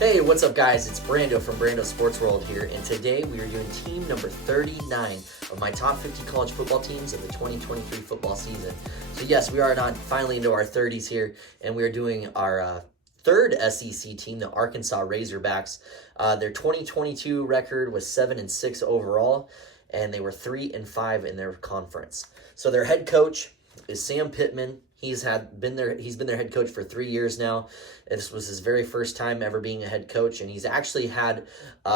Hey, what's up guys? It's Brando from Brando Sports World here, and today we are doing team number 39 of my top 50 college football teams of the 2023 football season. So yes, we are finally into our 30s here, and we are doing our third SEC team, the Arkansas Razorbacks. Their 2022 record was 7-6 overall, and they were 3-5 in their conference. So their head coach is Sam Pittman. He's been their head coach for 3 years now. This was his very first time ever being a head coach, and he's actually had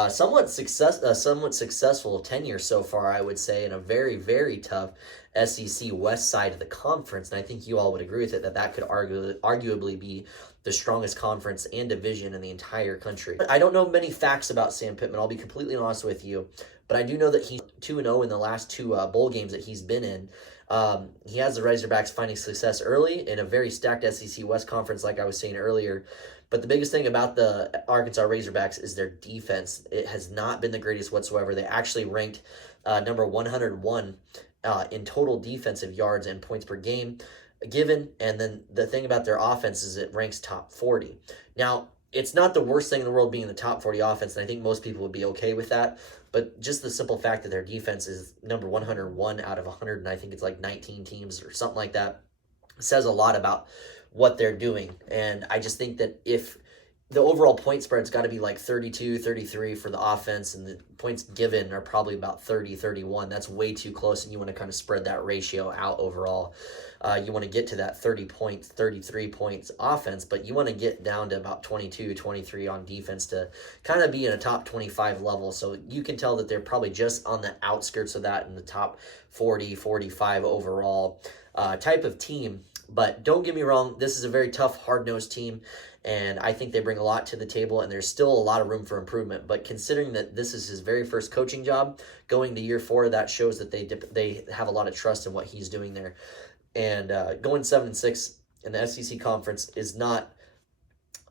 somewhat successful tenure so far, I would say, in a very, very tough SEC West side of the conference. And I think you all would agree with it that could arguably be the strongest conference and division in the entire country. I don't know many facts about Sam Pittman, I'll be completely honest with you, but I do know that he's 2-0 in the last two bowl games that he's been in. He has the Razorbacks finding success early in a very stacked SEC West Conference, like I was saying earlier. But the biggest thing about the Arkansas Razorbacks is their defense. It has not been the greatest whatsoever. They actually ranked number 101 in total defensive yards and points per game given. And then the thing about their offense is it ranks top 40. Now, it's not the worst thing in the world being in the top 40 offense, and I think most people would be okay with that. But just the simple fact that their defense is number 101 out of 100, and I think it's like 19 teams or something like that, says a lot about what they're doing. And I just think that if the overall point spread's got to be like 32, 33 for the offense, and the points given are probably about 30, 31. That's way too close, and you want to kind of spread that ratio out overall. You want to get to that 30 points, 33 points offense, but you want to get down to about 22, 23 on defense to kind of be in a top 25 level. So you can tell that they're probably just on the outskirts of that in the top 40, 45 overall type of team. But don't get me wrong, this is a very tough, hard-nosed team, and I think they bring a lot to the table, and there's still a lot of room for improvement. But considering that this is his very first coaching job, going to year 4, that shows that they have a lot of trust in what he's doing there. And going 7-6 in the SEC conference is not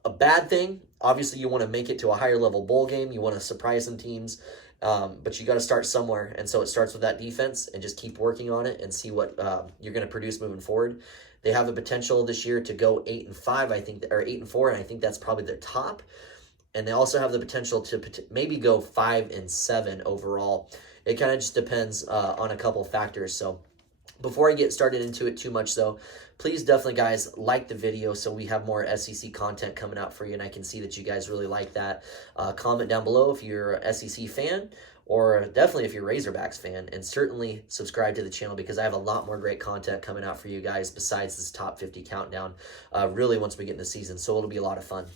a bad thing. Obviously, you want to make it to a higher level bowl game. You want to surprise some teams, but you got to start somewhere. And so it starts with that defense, and just keep working on it and see what you're going to produce moving forward. They have the potential this year to go 8-5, I think, or 8-4, and I think that's probably their top. And they also have the potential to maybe go 5-7 overall. It kind of just depends on a couple factors. So before I get started into it too much, though, please definitely, guys, like the video so we have more SEC content coming out for you, and I can see that you guys really like that. Comment down below if you're an SEC fan, or definitely if you're a Razorbacks fan, and certainly subscribe to the channel because I have a lot more great content coming out for you guys besides this top 50 countdown, really once we get in the season, so it'll be a lot of fun.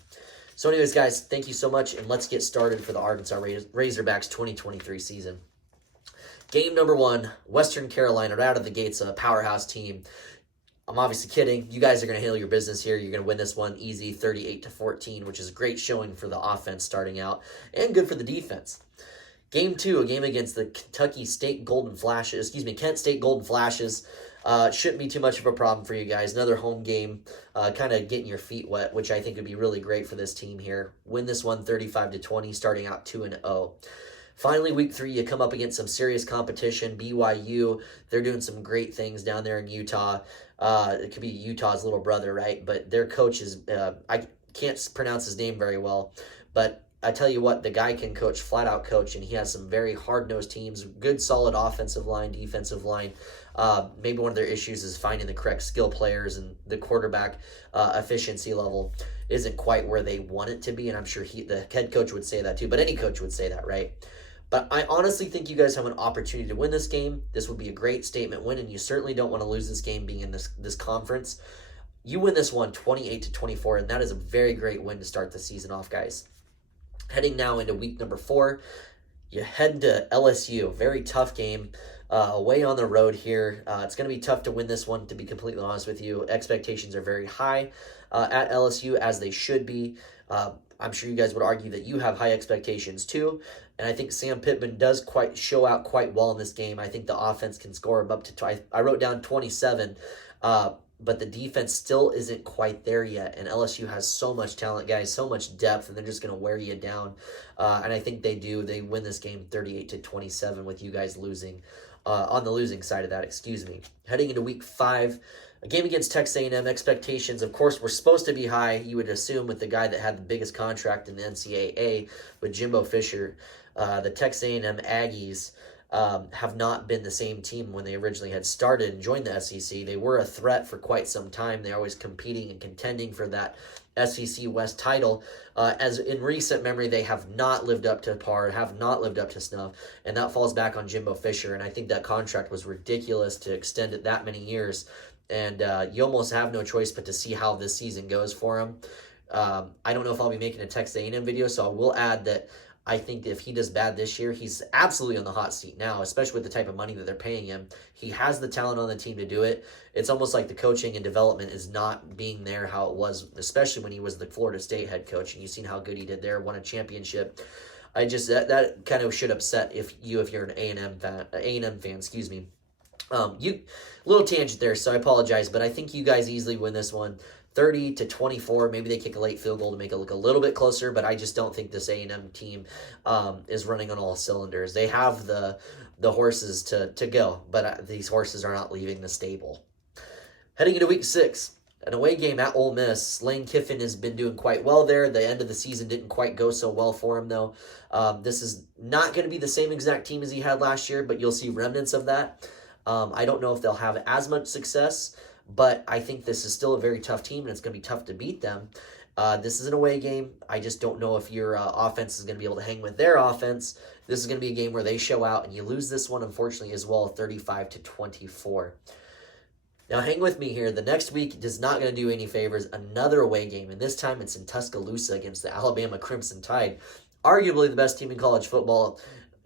So anyways, guys, thank you so much, and let's get started for the Arkansas Razorbacks 2023 season. Game number 1, Western Carolina, right out of the gates, a powerhouse team. I'm obviously kidding. You guys are going to handle your business here. You're going to win this one easy, 38-14, which is a great showing for the offense starting out and good for the defense. Game 2, a game against the Kent State Golden Flashes. Shouldn't be too much of a problem for you guys. Another home game, kind of getting your feet wet, which I think would be really great for this team here. Win this one 35-20, starting out 2-0. Finally, week 3, you come up against some serious competition. BYU, they're doing some great things down there in Utah. It could be Utah's little brother, right? But their coach is, I can't pronounce his name very well, but I tell you what, the guy can coach, flat out coach, and he has some very hard-nosed teams, good solid offensive line, defensive line. Maybe one of their issues is finding the correct skill players, and the quarterback efficiency level isn't quite where they want it to be, and I'm sure the head coach would say that too, but any coach would say that, right? But I honestly think you guys have an opportunity to win this game. This would be a great statement win, and you certainly don't want to lose this game being in this conference. You win this one 28-24, and that is a very great win to start the season off, guys. Heading now into week number 4, you head to LSU. Very tough game. Away on the road here. It's going to be tough to win this one, to be completely honest with you. Expectations are very high at LSU, as they should be. I'm sure you guys would argue that you have high expectations too. And I think Sam Pittman does show out quite well in this game. I think the offense can score him up to, I wrote down 27. but the defense still isn't quite there yet. And LSU has so much talent, guys, so much depth, and they're just going to wear you down. And I think they do. They win this game 38-27 with you guys losing on the losing side of that. Excuse me. Heading into Week 5. A game against Texas A&M. Expectations, of course, were supposed to be high, you would assume, with the guy that had the biggest contract in the NCAA with Jimbo Fisher. The Texas A&M Aggies have not been the same team when they originally had started and joined the SEC. They were a threat for quite some time. They're always competing and contending for that SEC West title. As in recent memory, they have not lived up to par, have not lived up to snuff, and that falls back on Jimbo Fisher. And I think that contract was ridiculous to extend it that many years. And you almost have no choice but to see how this season goes for him. I don't know if I'll be making a Texas A&M video, so I will add that I think if he does bad this year, he's absolutely on the hot seat now, especially with the type of money that they're paying him. He has the talent on the team to do it. It's almost like the coaching and development is not being there how it was, especially when he was the Florida State head coach. And you've seen how good he did there, won a championship. I just that kind of should upset if you're an A&M fan, excuse me. Little tangent there, so I apologize, but I think you guys easily win this one 30-24. Maybe they kick a late field goal to make it look a little bit closer, but I just don't think this A&M team is running on all cylinders. They have the horses to go, but these horses are not leaving the stable. Heading into Week 6, an away game at Ole Miss. Lane Kiffin has been doing quite well there. The end of the season didn't quite go so well for him, though. This is not going to be the same exact team as he had last year, but you'll see remnants of that. I don't know if they'll have as much success, but I think this is still a very tough team, and it's going to be tough to beat them. This is an away game. I just don't know if your offense is going to be able to hang with their offense. This is going to be a game where they show out, and you lose this one, unfortunately, as well, 35-24. Now, hang with me here. The next week is not going to do any favors. Another away game, and this time it's in Tuscaloosa against the Alabama Crimson Tide. Arguably the best team in college football.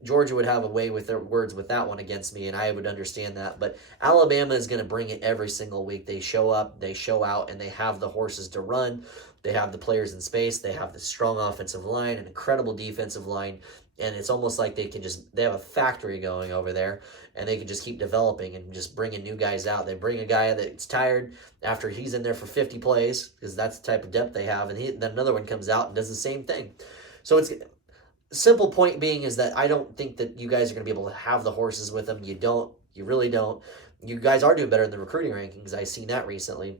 Georgia would have a way with their words with that one against me, and I would understand that. But Alabama is going to bring it every single week. They show up, they show out, and they have the horses to run. They have the players in space. They have the strong offensive line, an incredible defensive line, and it's almost like they have a factory going over there, and they can just keep developing and just bringing new guys out. They bring a guy that's tired after he's in there for 50 plays, because that's the type of depth they have, and then another one comes out and does the same thing. So it's simple point being is that I don't think that you guys are going to be able to have the horses with them. You don't. You really don't. You guys are doing better in the recruiting rankings. I've seen that recently.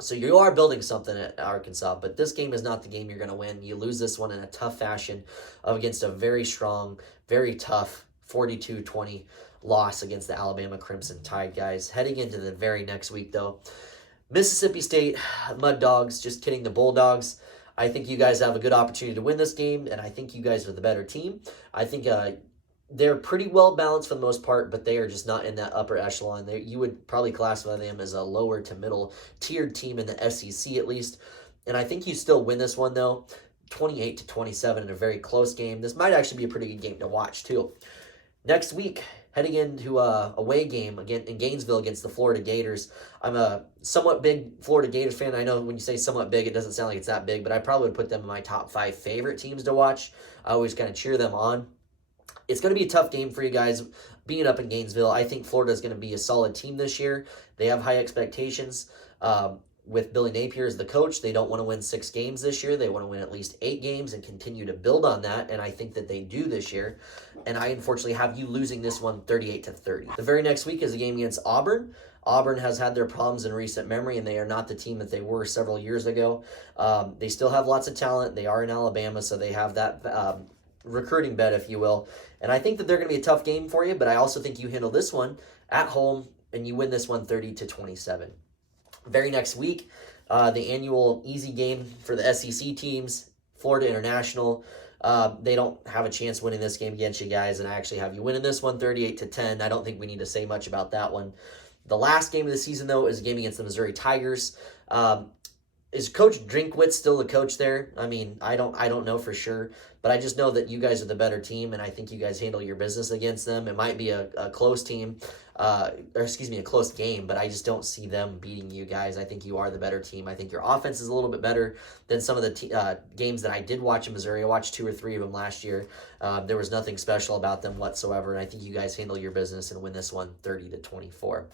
So you are building something at Arkansas, but this game is not the game you're going to win. You lose this one in a tough fashion against a very strong, very tough 42-20 loss against the Alabama Crimson Tide, guys. Heading into the very next week, though, Mississippi State Mud Dogs, just kidding, the Bulldogs. I think you guys have a good opportunity to win this game, and I think you guys are the better team. I think they're pretty well balanced for the most part, but they are just not in that upper echelon. You would probably classify them as a lower to middle tiered team in the SEC at least. And I think you still win this one, though, 28-27 in a very close game. This might actually be a pretty good game to watch, too. Next week, heading into a away game again in Gainesville against the Florida Gators. I'm a somewhat big Florida Gators fan. I know when you say somewhat big, it doesn't sound like it's that big, but I probably would put them in my top 5 favorite teams to watch. I always kind of cheer them on. It's going to be a tough game for you guys being up in Gainesville. I think Florida is going to be a solid team this year. They have high expectations. With Billy Napier as the coach, they don't want to win 6 games this year. They want to win at least 8 games and continue to build on that, and I think that they do this year. And I unfortunately have you losing this one 38-30. The very next week is a game against Auburn. Auburn has had their problems in recent memory, and they are not the team that they were several years ago. They still have lots of talent. They are in Alabama, so they have that recruiting bet, if you will. And I think that they're going to be a tough game for you, but I also think you handle this one at home, and you win this one 30-27. Very next week, the annual easy game for the SEC teams, Florida International. They don't have a chance winning this game against you guys, and I actually have you winning this one 38-10. I don't think we need to say much about that one. The last game of the season, though, is a game against the Missouri Tigers. is Coach Drinkwitz still the coach there? I mean, I don't know for sure, but I just know that you guys are the better team, and I think you guys handle your business against them. It might be a close team, or excuse me, a close game, but I just don't see them beating you guys. I think you are the better team. I think your offense is a little bit better than some of the games that I did watch in Missouri. I watched 2 or 3 of them last year. There was nothing special about them whatsoever, and I think you guys handle your business and win this one 30-24.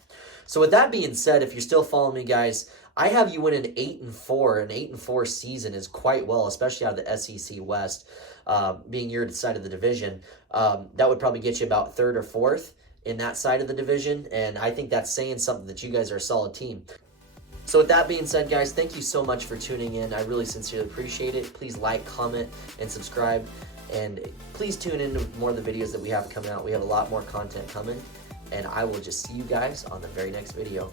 So with that being said, if you're still following me, guys, I have you win an 8-4. An 8-4 season is quite well, especially out of the SEC West, being your side of the division. That would probably get you about 3rd or 4th in that side of the division, and I think that's saying something that you guys are a solid team. So with that being said, guys, thank you so much for tuning in. I really sincerely appreciate it. Please like, comment, and subscribe, and please tune in to more of the videos that we have coming out. We have a lot more content coming, and I will just see you guys on the very next video.